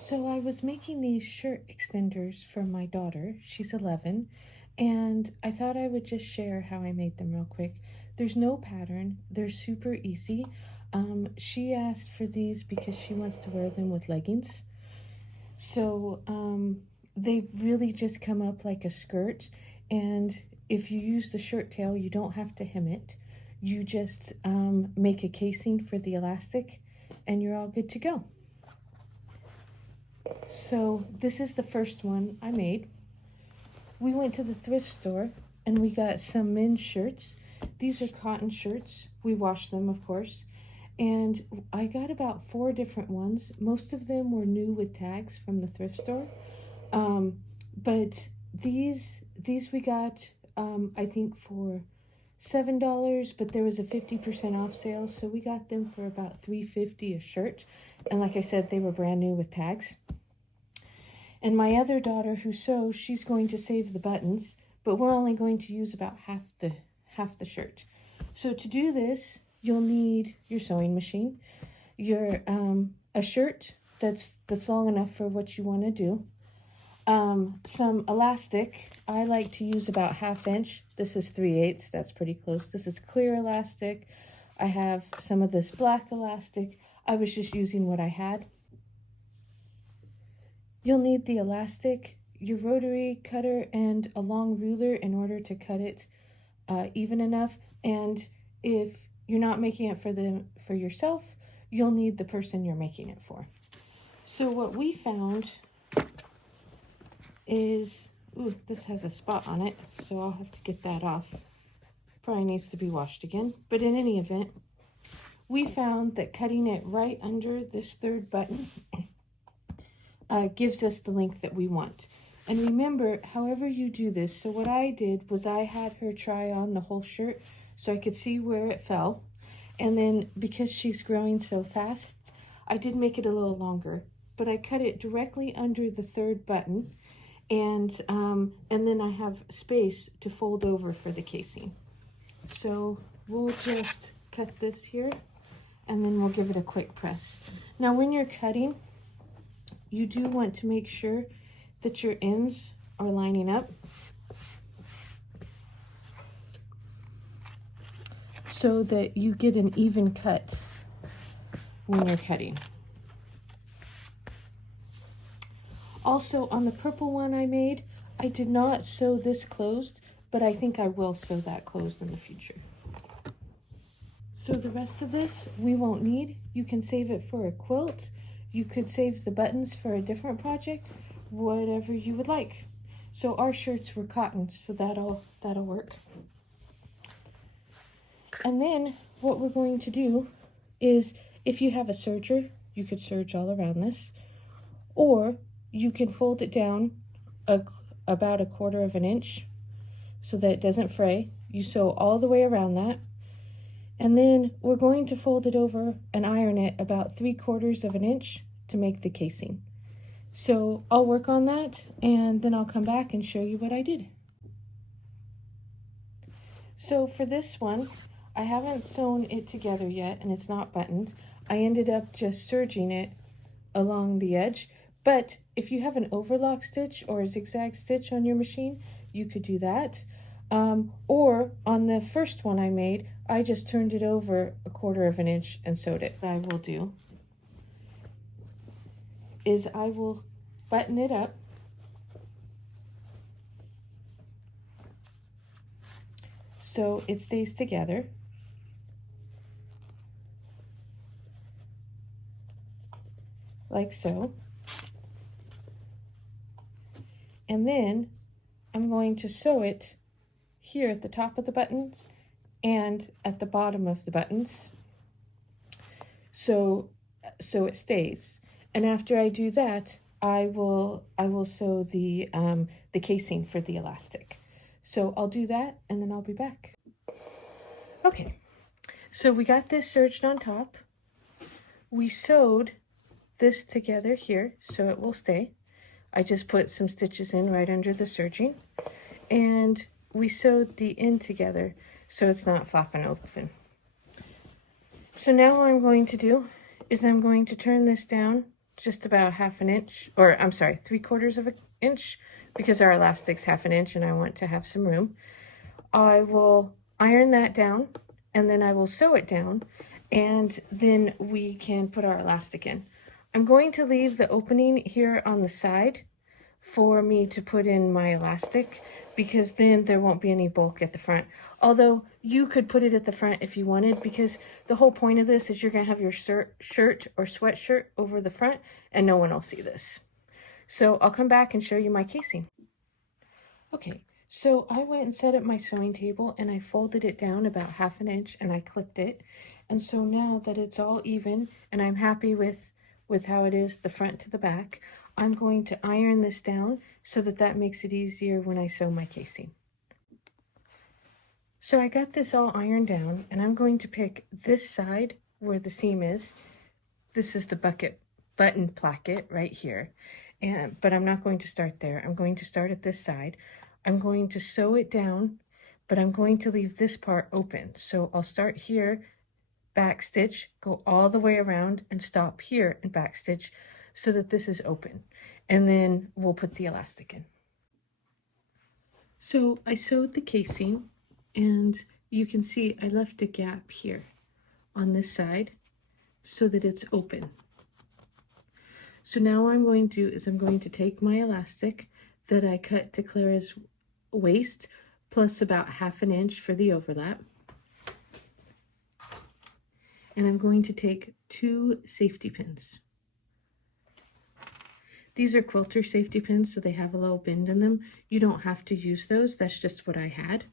So I was making these shirt extenders for my daughter. She's 11, and I thought I would just share how I made them real quick. There's no pattern. They're super easy. She asked for these because she wants to wear them with leggings. So they really just come up like a skirt, and if you use the shirt tail, you don't have to hem it. You just make a casing for the elastic, and you're all good to go. So this is the first one I made. We went to the thrift store and we got some men's shirts. These are cotton shirts. We washed them, of course. And I got about 4 different ones. Most of them were new with tags from the thrift store. But these we got, I think, for $7, but there was a 50% off sale. So we got them for about $3.50 a shirt. And like I said, they were brand new with tags. And my other daughter who sews, she's going to save the buttons, but we're only going to use about half the shirt. So to do this, you'll need your sewing machine, your a shirt that's long enough for what you want to do, some elastic. I like to use about 1/2 inch. This is 3/8. That's pretty close. This is clear elastic. I have some of this black elastic. I was just using what I had. You'll need the elastic, your rotary cutter, and a long ruler in order to cut it even enough. And if you're not making it for yourself, you'll need the person you're making it for. So what we found is, ooh, this has a spot on it, so I'll have to get that off. Probably needs to be washed again. But in any event, we found that cutting it right under this 3rd button gives us the length that we want. And remember, however you do this, so what I did was I had her try on the whole shirt so I could see where it fell. And then because she's growing so fast, I did make it a little longer, but I cut it directly under the 3rd button. And then I have space to fold over for the casing. So we'll just cut this here and then we'll give it a quick press. Now when you're cutting, you do want to make sure that your ends are lining up so that you get an even cut when you're cutting. Also, on the purple one I made, I did not sew this closed, but I think I will sew that closed in the future. So the rest of this we won't need. You can save it for a quilt. You could save the buttons for a different project, whatever you would like. So our shirts were cotton, so that'll work. And then what we're going to do is, if you have a serger, you could serge all around this, or you can fold it down about 1/4 inch so that it doesn't fray. You sew all the way around that. And then we're going to fold it over and iron it about 3/4 inch to make the casing. So I'll work on that and then I'll come back and show you what I did. So for this one, I haven't sewn it together yet and it's not buttoned. I ended up just serging it along the edge. But if you have an overlock stitch or a zigzag stitch on your machine, you could do that. Or on the first one I made, I just turned it over 1/4 inch and sewed it. What I will do is I will button it up so it stays together. Like so. And then I'm going to sew it here at the top of the buttons and at the bottom of the buttons so it stays. And after I do that, I will sew the casing for the elastic. So I'll do that and then I'll be back. Okay, so we got this serged on top. We sewed this together here so it will stay. I just put some stitches in right under the serging, and we sewed the end together so it's not flapping open. So now what I'm going to do is I'm going to turn this down just about 1/2 inch, or I'm sorry, 3/4 of an inch, because our elastic's 1/2 inch and I want to have some room. I will iron that down, and then I will sew it down, and then we can put our elastic in. I'm going to leave the opening here on the side for me to put in my elastic, because then there won't be any bulk at the front. Although you could put it at the front if you wanted, because the whole point of this is you're going to have your shirt or sweatshirt over the front and no one will see this. So I'll come back and show you my casing. Okay, so I went and set up my sewing table and I folded it down about 1/2 inch and I clipped it. And so now that it's all even and I'm happy with how it is, the front to the back, I'm going to iron this down so that makes it easier when I sew my casing. So I got this all ironed down, and I'm going to pick this side where the seam is. This is the button placket right here. But I'm not going to start there. I'm going to start at this side. I'm going to sew it down, but I'm going to leave this part open. So I'll start here, back stitch, go all the way around and stop here and back stitch so that this is open. And then we'll put the elastic in. So I sewed the casing, and you can see I left a gap here on this side so that it's open. So now what I'm going to do is I'm going to take my elastic that I cut to Clara's waist, plus about 1/2 inch for the overlap. And I'm going to take 2 safety pins. These are quilter safety pins, so they have a little bend in them. You don't have to use those. That's just what I had.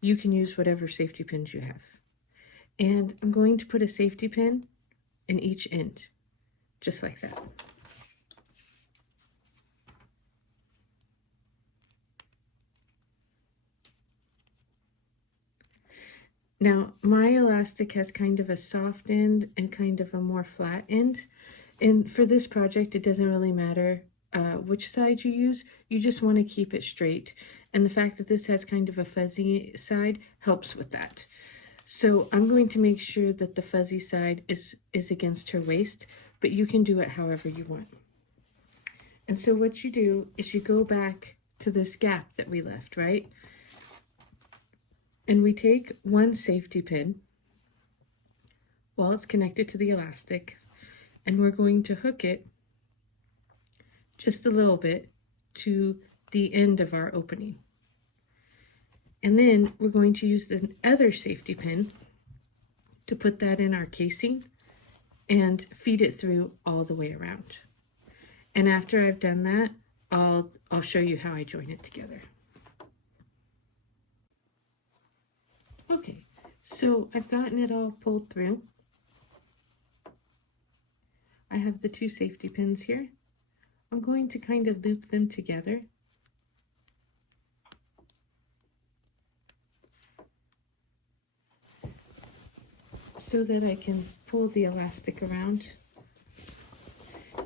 You can use whatever safety pins you have. And I'm going to put a safety pin in each end, just like that. Now, my elastic has kind of a soft end and kind of a more flat end. And for this project, it doesn't really matter which side you use. You just want to keep it straight. And the fact that this has kind of a fuzzy side helps with that. So I'm going to make sure that the fuzzy side is against her waist, but you can do it however you want. And so what you do is you go back to this gap that we left, right? And we take 1 safety pin while it's connected to the elastic, and we're going to hook it just a little bit to the end of our opening. And then we're going to use the other safety pin to put that in our casing and feed it through all the way around. And after I've done that, I'll show you how I join it together. Okay, so I've gotten it all pulled through. I have the 2 safety pins here. I'm going to kind of loop them together. So that I can pull the elastic around.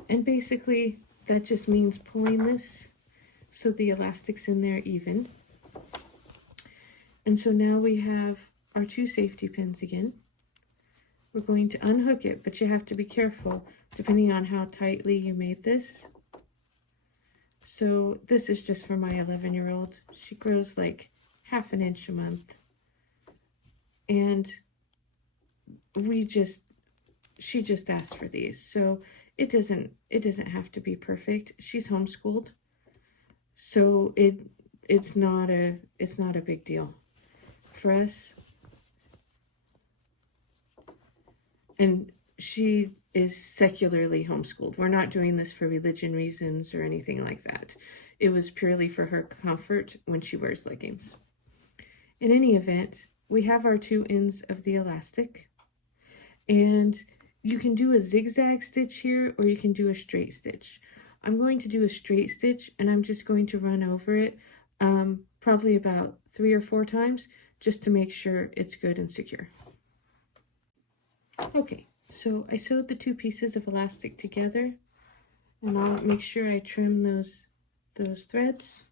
And basically that just means pulling this so the elastic's in there even. And so now we have our 2 safety pins again. We're going to unhook it, but you have to be careful depending on how tightly you made this. So this is just for my 11-year-old. She grows like 1/2 inch a month. And she just asked for these. So it doesn't have to be perfect. She's homeschooled. So it's not a big deal for us. And she is secularly homeschooled. We're not doing this for religion reasons or anything like that. It was purely for her comfort when she wears leggings. In any event, we have our 2 ends of the elastic, and you can do a zigzag stitch here or you can do a straight stitch. I'm going to do a straight stitch, and I'm just going to run over it probably about 3 or 4 times just to make sure it's good and secure. Okay, so I sewed the 2 pieces of elastic together, and I'll make sure I trim those threads.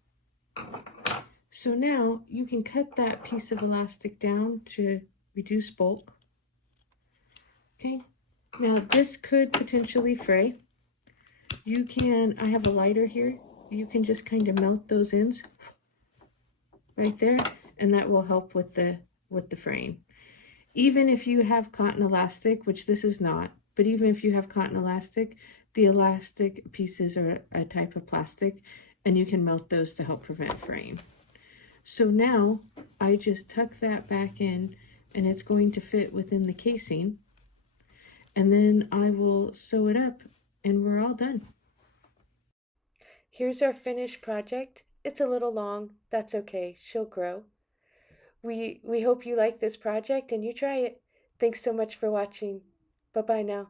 So now you can cut that piece of elastic down to reduce bulk. Okay, now this could potentially fray. You can, I have a lighter here. You can just kind of melt those ends right there, and that will help with the frame. Even if you have cotton elastic, which this is not, but even if you have cotton elastic, the elastic pieces are a type of plastic, and you can melt those to help prevent fraying. So now I just tuck that back in, and it's going to fit within the casing, and then I will sew it up, and we're all done. Here's our finished project. It's a little long. That's okay. She'll grow. We hope you like this project and you try it. Thanks so much for watching. Bye-bye now.